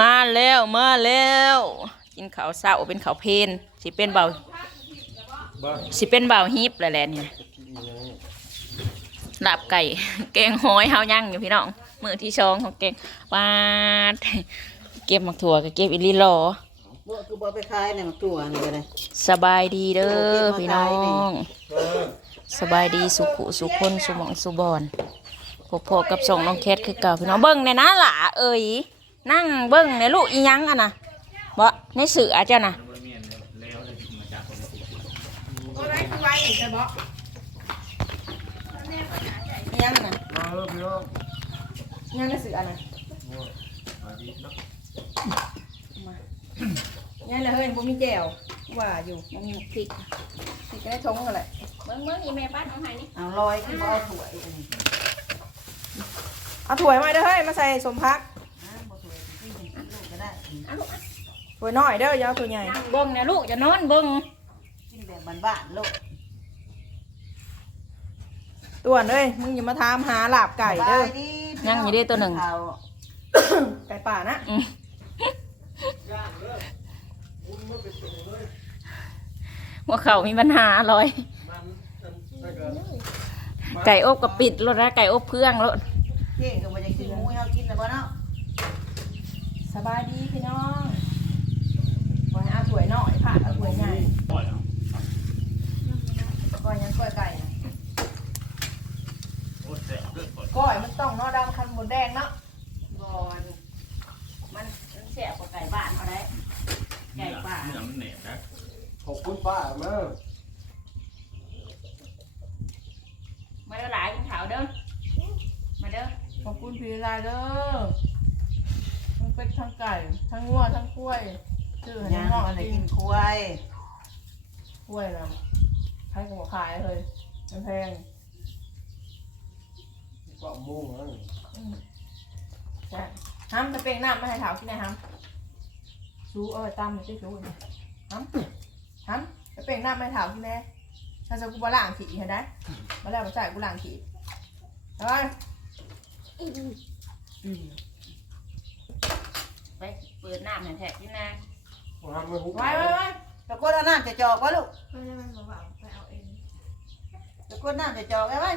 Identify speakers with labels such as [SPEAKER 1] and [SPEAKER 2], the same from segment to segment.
[SPEAKER 1] มาแล้วมาแล้ว กินข้าวเช้าเป็นข้าวเพลนสิเป็นเบา
[SPEAKER 2] บ่
[SPEAKER 1] สิเป็นเบาฮิปแหละแหละนี่
[SPEAKER 2] กินอีหยัง
[SPEAKER 1] ลาบไก่ แกงหอยเฮายังอยู่พี่น้องมื้อที่สองของแกงวาดเก็บหมักถั่วกับเก็บอิลิลอ
[SPEAKER 3] บ่คือบ่ไปขายในยมักตัวนี่ก็ได้
[SPEAKER 1] สบายดีเด้อพี่น้อง
[SPEAKER 2] เออ
[SPEAKER 1] สบายดีสุขุสุขคนสุหมองสุบอนพบพอกับส่งน้องแคทคือเก่าพี่น้องเบิ้งในนะหล่ะเอ้ย นั่งเบิ้งในลูกอีหยังอะนะบ่ในเสือเจ้านะอีหยังอะนะ
[SPEAKER 2] มาเออพี่น้อง
[SPEAKER 1] อีหยังในเสือนะ
[SPEAKER 2] โอ้ยสวัสดีเนาะ
[SPEAKER 1] ยังเลยเฮ้ยบ่มีแก้วว่าอยู่บ่มีพริกพริกก็ได้ทงกันแหละเบิ้งเบิ้งอีเมป้าน้องไห้นี่
[SPEAKER 3] เอาลอยคือบ่เอาถ้วยอันนี้
[SPEAKER 4] เอาถ้วยมาเด้อเฮ้ยมาใส่สมพัก
[SPEAKER 3] นะบ่ถ้วยที่กินลูกก็ได้
[SPEAKER 1] เอาลูกอะ
[SPEAKER 4] ถ้วยน้อยเด้ออยาวถ้วยใหญ่
[SPEAKER 1] นั่งเบิ้งนะลูกอย่านอนเบิ้ง
[SPEAKER 3] กินแบบบ้านๆลูก
[SPEAKER 4] ต่วนเอ้ยมึงอย่ามาถามหาลาบไก่เด้อ
[SPEAKER 3] สบายดี
[SPEAKER 1] ยังอยู่ได้ตัวหนึ่ง
[SPEAKER 3] ข้าว
[SPEAKER 4] ไก่ป่านะ
[SPEAKER 1] อืมว่าเขามีปัญหาลอย
[SPEAKER 2] มันมันถ้าเกิด
[SPEAKER 1] ไก่อบกับปิดรถนะไก่อบเครื่องรถ
[SPEAKER 3] เจ๊ก็บ่ได้กินหมูให้เฮากินแล้วบ่เนาะ
[SPEAKER 4] สบายดีพี่น้องขอให้เอาถ้ วยน้อยผ่านเอาถ้วยใหญ่ก้อยยังก้อยไก่นะก้อยมันต้องเนอดำคันหมดแดงเนาะ
[SPEAKER 1] บอลมันมันแสบกว่าไก่บ้านเขาได้ไก่ป่า
[SPEAKER 2] ขอบคุณป้าเด้อ
[SPEAKER 1] มาเด้อหลายกินขาวเด้อมาเด้อ
[SPEAKER 4] ขอบคุณพี่ลายเด้อทั้งเป็ดทั้งไก่ ทั้งงัวทั้งกล้วย ชื่อให้
[SPEAKER 3] ยัง
[SPEAKER 4] น้อง
[SPEAKER 3] บ่
[SPEAKER 4] อัน
[SPEAKER 3] ได้
[SPEAKER 4] นี้
[SPEAKER 3] กินควาย
[SPEAKER 4] กล้วยนะใครก็บอกขายเลยมันแพง
[SPEAKER 2] เก้าโมงแล้ว
[SPEAKER 4] ใช่ห้ามไปเป็นน้ำไม่ให้ถาวกินนะห้ามซูเอาไปตำมันสิซูนี่ห้ามห้ามไปเป็นน้ำไม่ให้ถาวกินแน่ถ้าจะกูบาล่างขี่เห็นได้มาแล้วมาใส่กูล่างขี่เอาไป
[SPEAKER 1] ไปเปิดน้ำแผ่นแท็กนี่นะ
[SPEAKER 2] ผมทำไม่หุบ
[SPEAKER 4] ไว้ไว้ไว้
[SPEAKER 3] ตะโกนเอาน้ำจะจอกบ่ลูก
[SPEAKER 4] ไม่ได้มันเบาๆไปเอาเอง
[SPEAKER 3] ตะโกนน้ำจะจอกไว้ไว้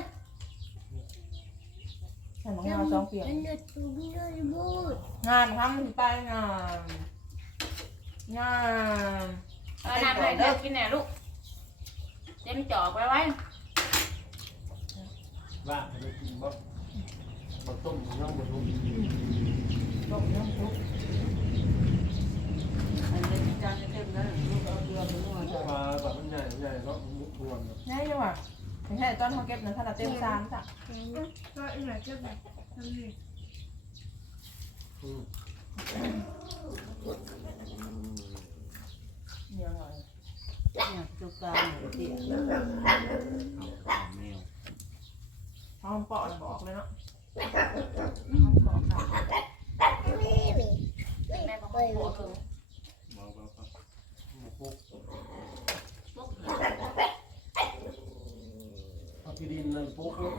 [SPEAKER 4] ใส่หมองยาวสองเปียกงานทำมันสิไปงานงาน
[SPEAKER 1] เออน้ำแผ่นแท็กกินแน่ลูกเต็มจอกไว้ไว้
[SPEAKER 2] บ้าไม่กินบ่บ่ต้มยังบ่ต้ม
[SPEAKER 4] ลงน้ำซุป
[SPEAKER 3] อันนี้ จานเต็มแล้วลูกเอาเกลือไปนวด
[SPEAKER 2] ปลาแบบมันใหญ่ใหญ่เนาะมันมุกทวนเนาะ
[SPEAKER 4] ง่ายจังหวะไม่ใช่ตอนเขาเก็บนะถ้าเราเต็มซานจ้ะ
[SPEAKER 5] ก็อีกหน่อยก็แบบทำนี่
[SPEAKER 2] อืม
[SPEAKER 4] เนี่ยหน่อย
[SPEAKER 3] เนี่ยจุกกลางเตี้ย
[SPEAKER 4] ห้องปอดบอกเลยเนาะ
[SPEAKER 1] แม่บอกว่า หัวคือ
[SPEAKER 2] มุกปุ๊บ
[SPEAKER 1] มุก
[SPEAKER 2] เอาที่ดินนั่นปุ๊บปุ๊บ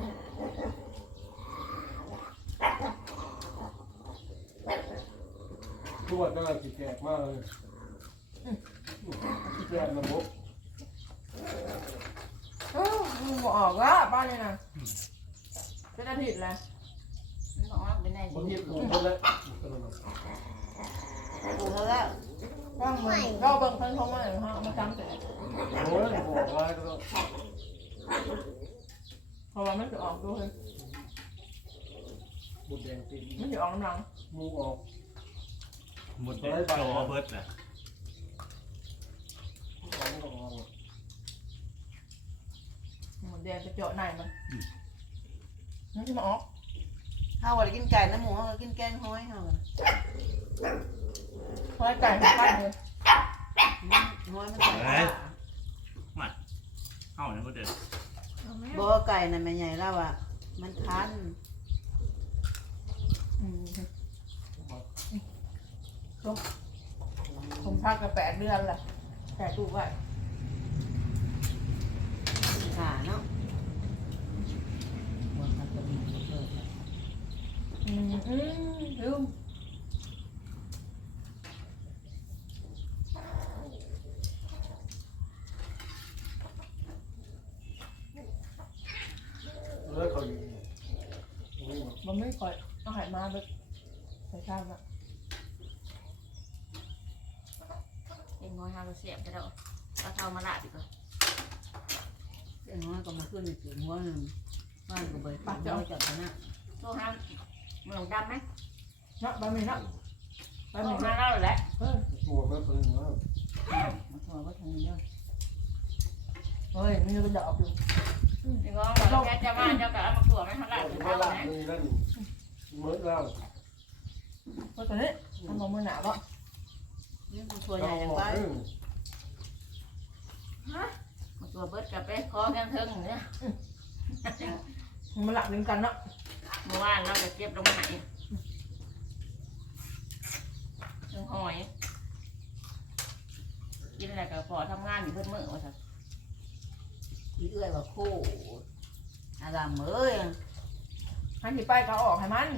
[SPEAKER 2] ทุกวันก็เลยสิแจกมากเลยสิแจกระบบ
[SPEAKER 4] เออมึงบอกออกว่าบ้านเลยนะเป็นอาทิตย์แล้ว
[SPEAKER 1] มันบอกว่าเป็นไง
[SPEAKER 2] บางทีปลูกคนละ
[SPEAKER 3] ปลูกแล้วแล้ ว
[SPEAKER 4] ว่างมึงก็เบิ่งเพิ่นทงมาเลยฮะเอามาจำเสร็จ
[SPEAKER 2] โอ้ยบอกอะไรก็ต้อง
[SPEAKER 4] เพราะว่ามันจะออกด้วย
[SPEAKER 2] บุดแดงตีน
[SPEAKER 4] มันจะออกน้ำหลัง
[SPEAKER 2] มูออก
[SPEAKER 6] หมดเลยโชว์เบิร์ดนะ
[SPEAKER 2] ของออก
[SPEAKER 4] หมดแดงจะเจาะในมันมันจะมาออก
[SPEAKER 3] เฮาว่าได้กินไก่น้ำหมูเฮาก็กินแกงห้อยเฮาก็
[SPEAKER 4] เพราะไก่ของปั้นเลย
[SPEAKER 3] ห้อยมันใส่ปลา
[SPEAKER 6] เข้าเนี่ยเบิร์ดเดิน
[SPEAKER 5] เอาไหม
[SPEAKER 3] บ่ไก่น่ะแม่ใหญ่แล้วอะ มันคัน
[SPEAKER 4] อืมผมพักกันแปดเดือนแหละแปดลูกไว้
[SPEAKER 3] ขาเนาะ
[SPEAKER 4] อืมอืมลืม คอยเอาไข่มาเบิดใส่ข้าวละ
[SPEAKER 1] เป็นง้อยห้าเราเสียบจะได้เอาเท้ามาลาดดีกว่า
[SPEAKER 3] เจ้าน้อยก็มาขึ้นอีกหัวหนึ่งบ้านก็เบิดปักเจ้าจับชนะ
[SPEAKER 1] โซ่ห้ามมันหลงดำไหม
[SPEAKER 4] เนาะบะหมี่เนาะบะห
[SPEAKER 1] โซ่
[SPEAKER 4] มี่
[SPEAKER 1] ห้า
[SPEAKER 4] เนาะ
[SPEAKER 1] เล่าแหละ
[SPEAKER 4] เออ
[SPEAKER 2] ตัวมันเป็นอย่างนั้น
[SPEAKER 1] มาถอดว่าทางนี้เนาะ
[SPEAKER 4] เฮ้ยมันจะเป็นดอกอยู่
[SPEAKER 1] เป็นง้อยเราแค่จะมาเจ้าก็เอามาถั่วมันทำลายถึง
[SPEAKER 2] ไม่
[SPEAKER 1] เท่า
[SPEAKER 2] ละ
[SPEAKER 1] นะ
[SPEAKER 2] นี่นั่นเมื่อแล้ว
[SPEAKER 4] เพราะตอนนี้ทำบอมือหนาวอะ
[SPEAKER 3] นี่มันตัวใหญ่ยังไป
[SPEAKER 1] มาตัวเบิดกับไปคอแข้งเทิงเนี่ย
[SPEAKER 4] มันหลักลิงกันเนาะ
[SPEAKER 1] เมื่อวานเราจะเก็บลงมาให้ถึงหอย กินอะไรก็พอทำงานอยู่เพื่อนมือว่าสัก
[SPEAKER 3] อีเอื้อยว่าโคอารามเอ้ย
[SPEAKER 4] ให้ที่ไปก็เอาออกให้มัน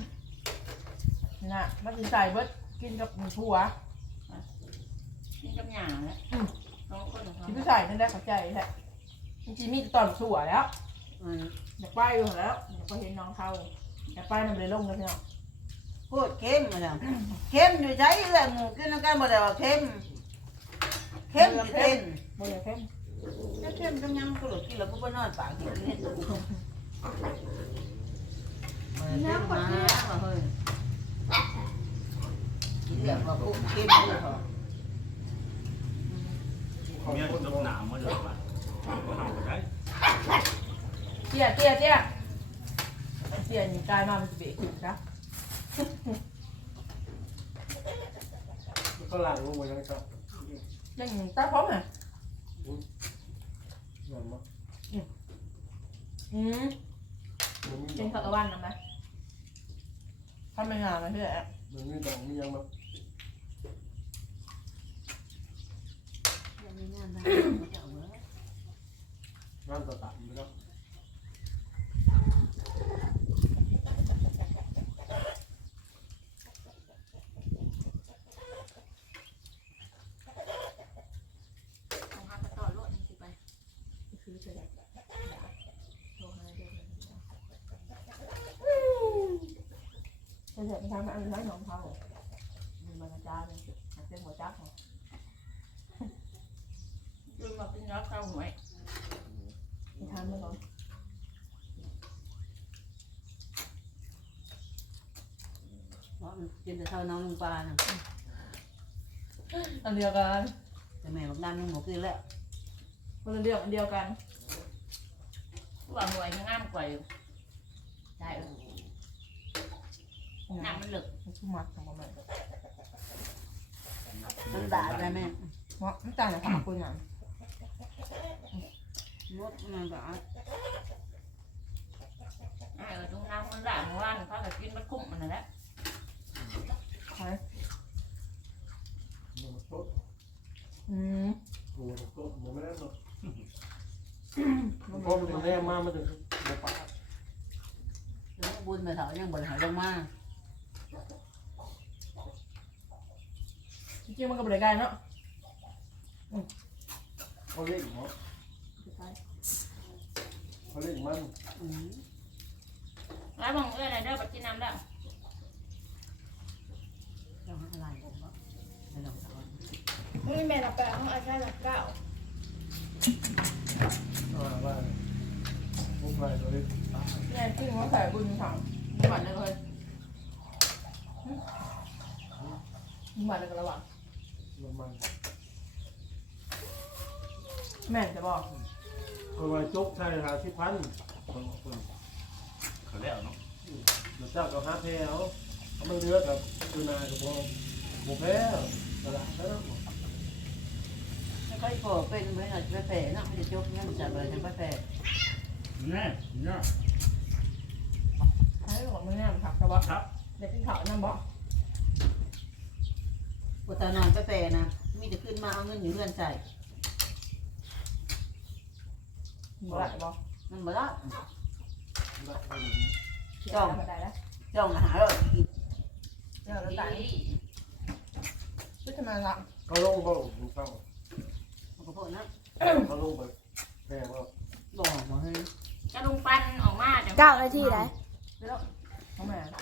[SPEAKER 4] น่ะมันกินใส่เบิดกินกับหมูผัว
[SPEAKER 1] กินกับหยาแล้วสองคนของเขา
[SPEAKER 4] ที่พี่ใส่นั่นได้เข้าใจแท้จริงๆมีแต่ตอนผัวแล้ว
[SPEAKER 3] มัน
[SPEAKER 4] อยากไปอยู่แล้วอยากไปเห็นน้องเขาอยากไปนำเลยลงเลยพี่น้อง
[SPEAKER 3] โคตรเข้มมาแล้วเข้มอยู่ใจเอื้อยหมูกินน้ำกันบ่ได้ว่าเข้มเข้มอยู่เต้น
[SPEAKER 4] โมยเข้ม
[SPEAKER 3] ถ้าเข้มจังยังก็หลุดกินแล้วก็บ่นอนปากกินเห็ดน้ำกดเตี้ยเฮ้ยกินเรื่องว่าพวกเข้ม เลยเหรอ
[SPEAKER 6] เมียลบหนามมาเลยว่ะทำได้
[SPEAKER 4] เตี้ยเตี้ยเตี้ยเตี้ยนี่กลายมาเป็นสิบเอ็ดครับ
[SPEAKER 2] ก็หลังลงไปแล้วครับ
[SPEAKER 4] ยังตาพร้อมอะ
[SPEAKER 2] อย่างมั้ง
[SPEAKER 4] อืม
[SPEAKER 2] มันมี
[SPEAKER 4] เป็นข้าวตะวันนะไหมทำเป็นงานอะไรพี่แอ๋
[SPEAKER 2] มันมีดอกมียังมั้ง
[SPEAKER 3] ยังไม่งานนะเจ้าเอ้ย
[SPEAKER 2] ร่างต่างๆนะครับ
[SPEAKER 1] ของเขาก็ต่อรถนี่สิไป
[SPEAKER 4] คือเฉยโทรหาเดี๋ยว จะเสร็จไปทำอะไรน้องเขามีบรรยากาศเลยเส้นหัวจักร
[SPEAKER 1] ยืนมากินยอดข้าวหวย
[SPEAKER 4] ไปทำไปก่อ น
[SPEAKER 3] เพราะมันกินแต่เท่าน้องลุงปลาน่ะ
[SPEAKER 4] อันเดียวกัน
[SPEAKER 3] แต่แม่บอกน้ำยังหมกกินแล้ว
[SPEAKER 4] คนละเรื่องอันเดียวกัน
[SPEAKER 1] ว่าหวยมันงามกว่าอยู่ได้เออน้ำมันเหลึก
[SPEAKER 4] มันคือมัดของมัน
[SPEAKER 3] มันด่าได้แม่
[SPEAKER 4] เพราะไม่ต่างจากผักคุณอะ
[SPEAKER 3] มดมันด่า
[SPEAKER 1] ไอ้เออตรงน้ำมันด่าเมื่อวานเขาก็กินมันคุ้มมันนั่นแหละ
[SPEAKER 4] ใช่
[SPEAKER 2] มันโต๊ะ
[SPEAKER 4] อืม
[SPEAKER 2] โอ้โหโต๊ะมันไม่ได้หรอกเพราะมันแน่มากมันจะในป่า
[SPEAKER 3] แล้วบุญไปเถอะยังบ่ได้หายลงมา
[SPEAKER 4] จริงๆมันก็บริการเนาะ
[SPEAKER 2] เขาเรียกเนาะเขาเรียกมัน
[SPEAKER 3] อืม
[SPEAKER 1] แล้วมองเอ้ยอะไรเด้อไปกินน้ำแล้ว
[SPEAKER 3] เจ้าอะไรผมว่าไม่ลองถาม
[SPEAKER 5] นี่แม่หลับแปดห้องอาจารย์หลับเก้า
[SPEAKER 2] ว่าว่าพวกไรตัวนี้
[SPEAKER 4] เนี่ยจริงว่าใส่บุญถังบุญบัตรเลยบุญบัตรเลยกันระหว่าง
[SPEAKER 2] มัน
[SPEAKER 4] แม่จะบอก
[SPEAKER 2] เอาไว้จุกใช่หาที่พันคนคน
[SPEAKER 6] เขาแล้วเนาะ
[SPEAKER 2] เดี๋ยวเจ้าก็หาแพ้เอาเอามันเลือกกับคือนายกับพ่อหมูแพ้ตลาดแล้ว
[SPEAKER 3] ไม่ค่อยพอเป็นเหมือนอาจจะไปแผ่นะไม่ได้จบยังจับอะไรจะไปแผ่
[SPEAKER 6] แน่เนี่ย
[SPEAKER 4] ให้ของมึงเนี่ยผักแต่ว่าเด็กกินข้าวนั่นบอก
[SPEAKER 3] พอตานอนไปแผ่นะ มีแต่ขึ้นมาเอาเงินอยู่เงินใส่
[SPEAKER 4] บอกได้บอก
[SPEAKER 3] มันบ่ได้
[SPEAKER 4] จ้องมาได้แล้ว
[SPEAKER 3] จ้องหาเรากิน
[SPEAKER 4] เดี๋ยวเราจ่ายชุดทำไมล่ะ
[SPEAKER 2] เขาลงบ่เขา
[SPEAKER 3] มันก็พอนะ
[SPEAKER 2] เขาลงไปแพ้ว่า
[SPEAKER 3] บอกมาให้
[SPEAKER 1] จะลุงปันออกมาจัง
[SPEAKER 5] เก้านาทีไหน
[SPEAKER 4] เดี๋ยวเขาแม่
[SPEAKER 3] ม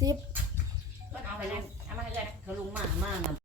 [SPEAKER 5] สิบ
[SPEAKER 1] เอาไปเลยเอามาให้เลย อะไรเลย
[SPEAKER 3] เขาลงมามานะ